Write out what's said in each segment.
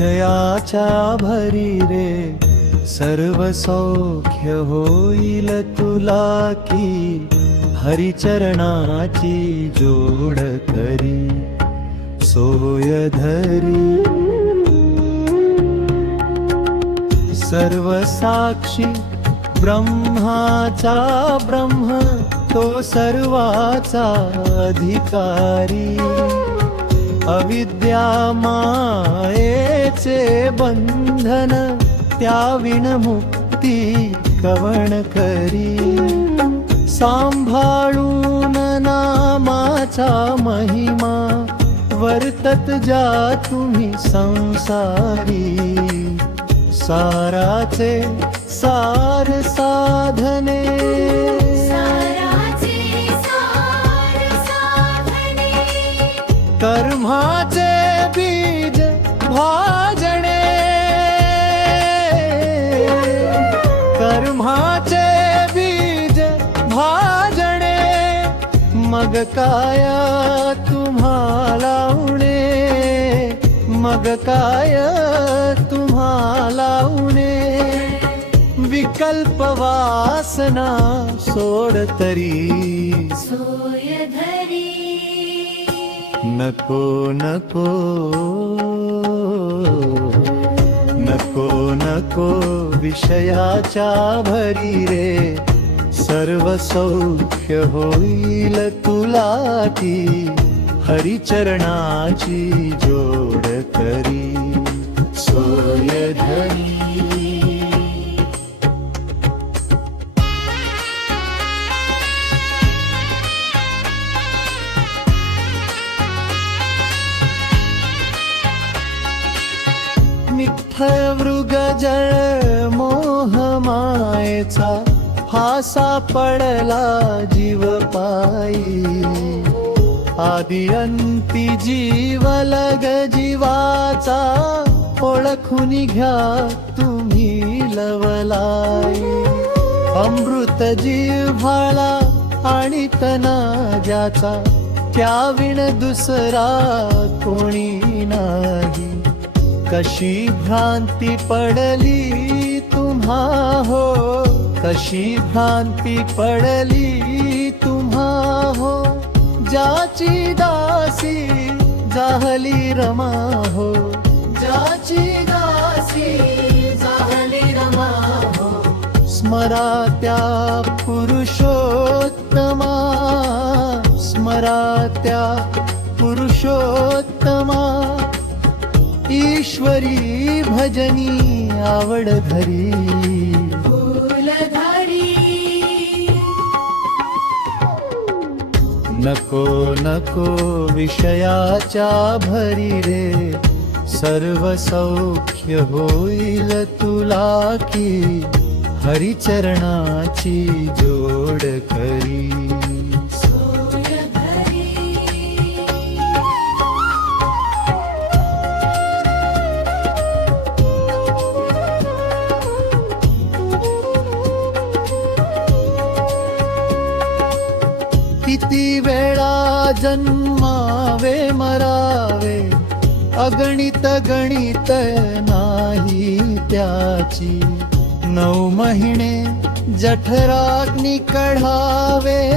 विषयाच्या भरी रे सर्व सौख्य होईल तुला की हरिचरणाची जोड करी. सोय धरी. सर्व साक्षी ब्रह्माचा ब्रह्म तो सर्वाचा अधिकारी. अविद्या मायेचे बंधन त्या विणमुक्ती कवण करी. सांभाळून नामाचा महिमा वर्तत जा तुम्ही संसारी. साराचे सार साधने कर्माचे बीज भाजणे. कर्माचे बीज भाजणे. मग काय तुम्हाला उणे? मग काय तुम्हाला उणे? विकल्प वासना सोड तरी. सोय नको नको. नको नको विषयाच्या भरी रे. सर्व सौख्य होईल तुला ती. हरिचरणाची जोड करी सोय मृग जळ मोह मायेचा फासा पडला जीव पायी. आदि अंती जीव लग जीवाचा ओळखून घ्या तुम्ही लवलाई. अमृत जिव्हाळा आणि तना ज्याचा त्या विण दुसरा कोणी नाही. कशी भ्रांती पडली तुम्हा हो कशी भ्रांती पडली तुम्हा हो ज्याची दासी जाहली रमा हो ज्याची दासी जाहली रमा हो स्मरा त्या पुरुषोत्तमा. स्मरा त्या पुरुषोत्तमा. ईश्वरी भजनी आवड धरी। नको नको विषयाच्या भरी रे सर्व सौख्य होईल तुला की हरिचरणाची जोड करी। जन्मावे मरावे अगणित गणित नाही त्याची. नऊ महिने जठराग्नी कढावे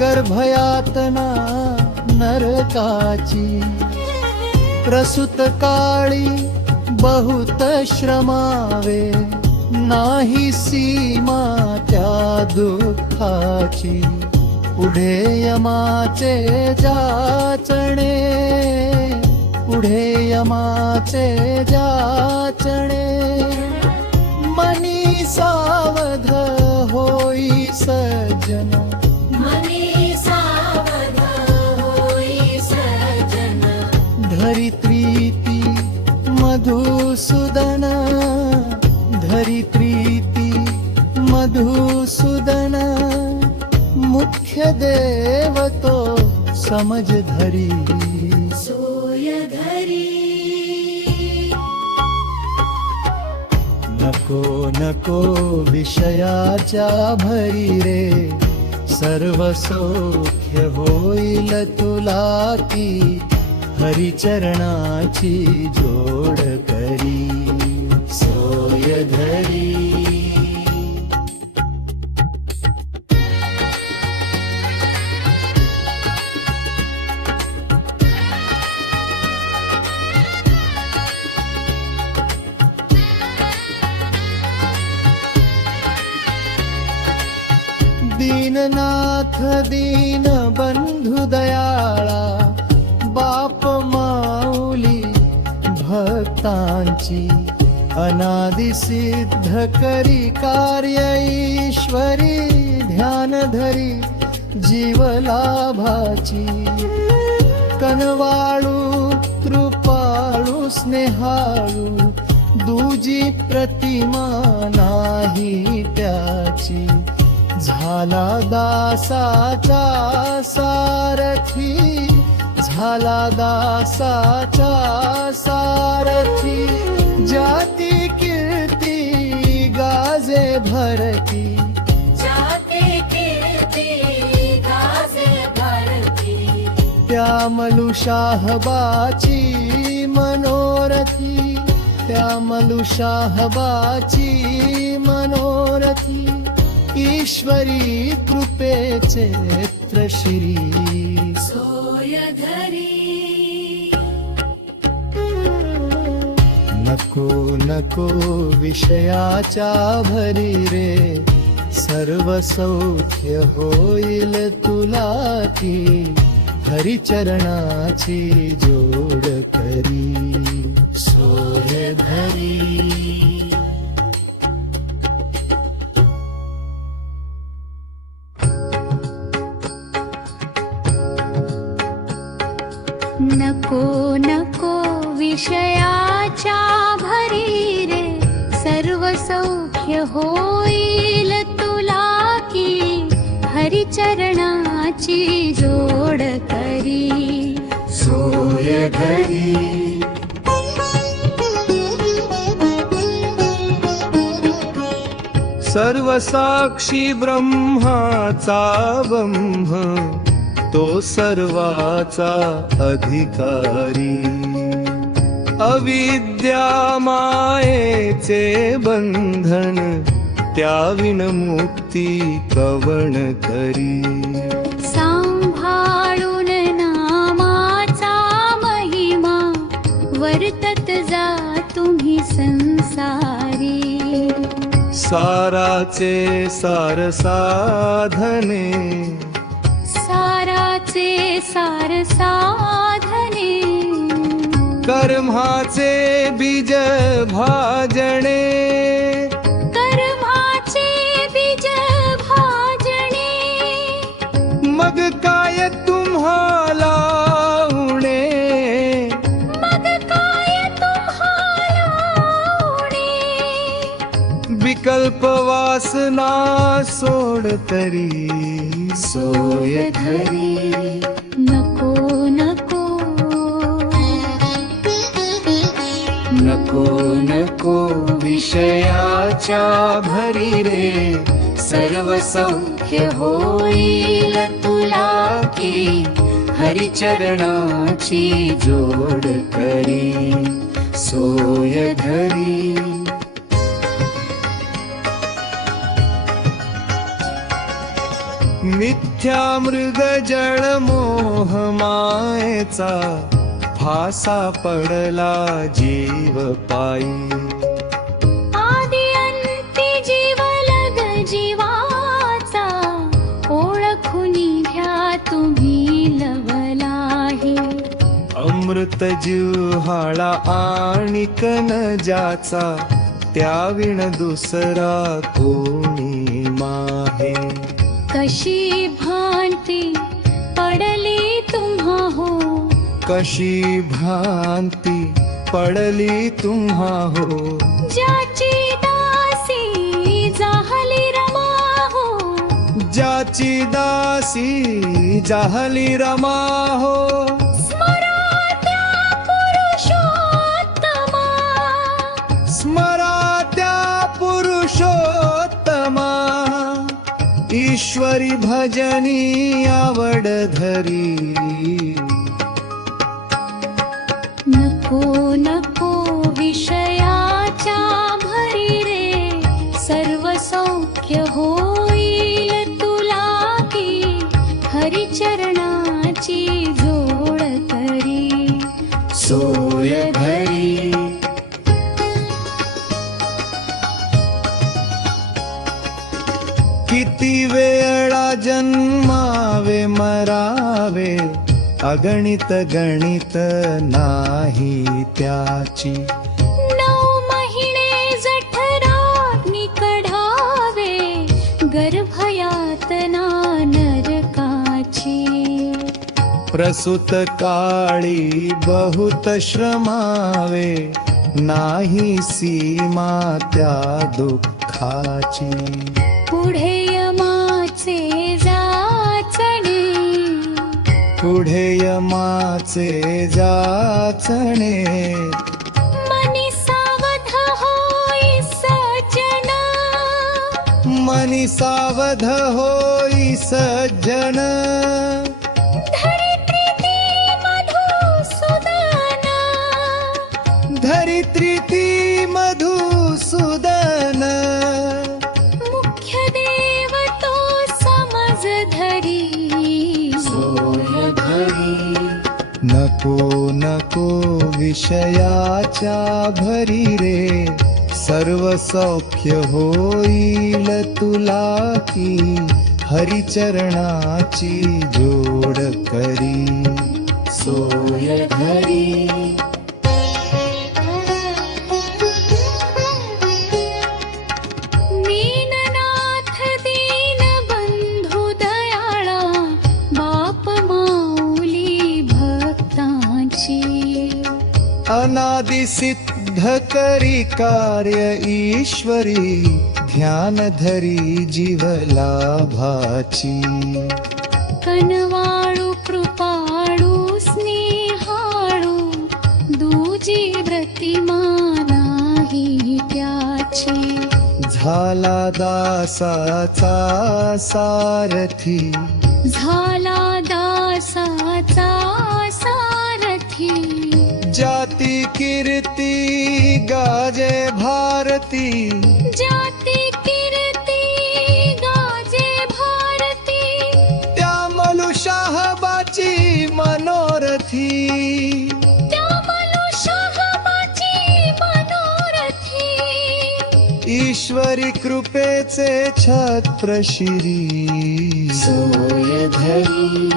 गर्भयातना नरकाची. प्रसूत काळी बहुत श्रमावे नाही सीमा त्या दुःखाची. पुढे यमाचे जाचणे पुढे यमाचे जाचणे। मनी सावध होई सज्जन। मने सावध होई सजन धरित्रीती मधुसूदन मुख्य देव तो समज धरी। सोय धरी। नको नको विषयाच्या भरी रे। सौख्य होईल तुला की हरिचरणाची जोड करी। सोय धरी नाथ दीन बंधु दयाळा बाप माऊली भक्तांची अनादि सिद्ध करी कार्य ईश्वरी ध्यान धरी जीव लाभाची कनवाळू कृपाळू स्नेहाळू दुजी प्रतिमा नाही त्याची. झाला दासाचा सारथी झाला दासाचा सारथी जाती कीर्ती गाजे भरती. जाते कीर्ती गाजे भरती. त्या मलुशाहबाची मनोरथी त्या मलुशाहबाची मनोरथी. ईश्वरी कृपेचे श्री सोय धरी नको नको भरी रे सर्व सौख्य होईल तुला ती हरिचरणाची जोड करी। सोय धरी नको नको विषयाच्या भरी रे सर्व सौख्य होईल तुला की हरिचरणाची जोड करी. सोय घरी. सर्व साक्षी ब्रह्माचा ब्रह्म तो सर्वाचा अधिकारी. अविद्या मायेचे बंधन त्या मुक्ती कवण करी. सांभाळून नामाचा महिमा वर्तत जा तुम्ही संसारी. साराचे सार साधने साराचे सार साधने। कर्माचे बीज भाजणे। कर्माचे बीज भाजणे। मग काय तुम्हाला विकल्प वासना सोड तरी सोय धरी नको नको. नको नको विषयाच्या भरी रे. सर्व सौख्य होईल तुला की हरिचरणाची जोड करी. सोय धरी मिथ्या मृग जळ मोह मायेचा फासा पडला जीव पायी. आदि अंती जीवलग जीवाचा ओळखुनी घ्या तुम्ही लवलाही. अमृत जिव्हाळा आणि कन ज्याचा त्या विण दुसरा कोणी कशी भांती पडली तुम्हा हो कशी भ्रांती पडली तुम्हा हो ज्याची दासी जाहली रमा हो ज्याची दासी जाहली रमा हो भजनी आवडधरी। यावडधरी किती वेळा जन्मावे मरावे अगणित गणित नाही त्याची. नऊ महिने जठराग्नी कढावे गर्भयातना नरकाची प्रसूत काळी बहुत श्रमावे नाही सीमा त्या दुःखाची. पुढे यमाचे जाचणे. पुढे यमाचे जाचणे. मनी सावध होई सज्जन. मनी सावध होई सज्जन विषयाच्या भरी रे. सर्व सौख्य होईल तुला की हरिचरणाची जोड करी. सोय घरी. सिद्ध करी कार्य ईश्वरी ध्यान धरी जीव लाभाची कनवाळू कृपाळू स्नेहाळू दूजी प्रतिमानाही त्याची। झाला दासाचा सारथी झाला जाती कीर्ती गाजे भारती। जाती कीर्ती गाजे भारती। त्या मलुशाहबाची मनोरथी। त्या मनुष्यहबाची मनोरथी। ईश्वरी कृपेचे छत प्रशिरी सोय धरी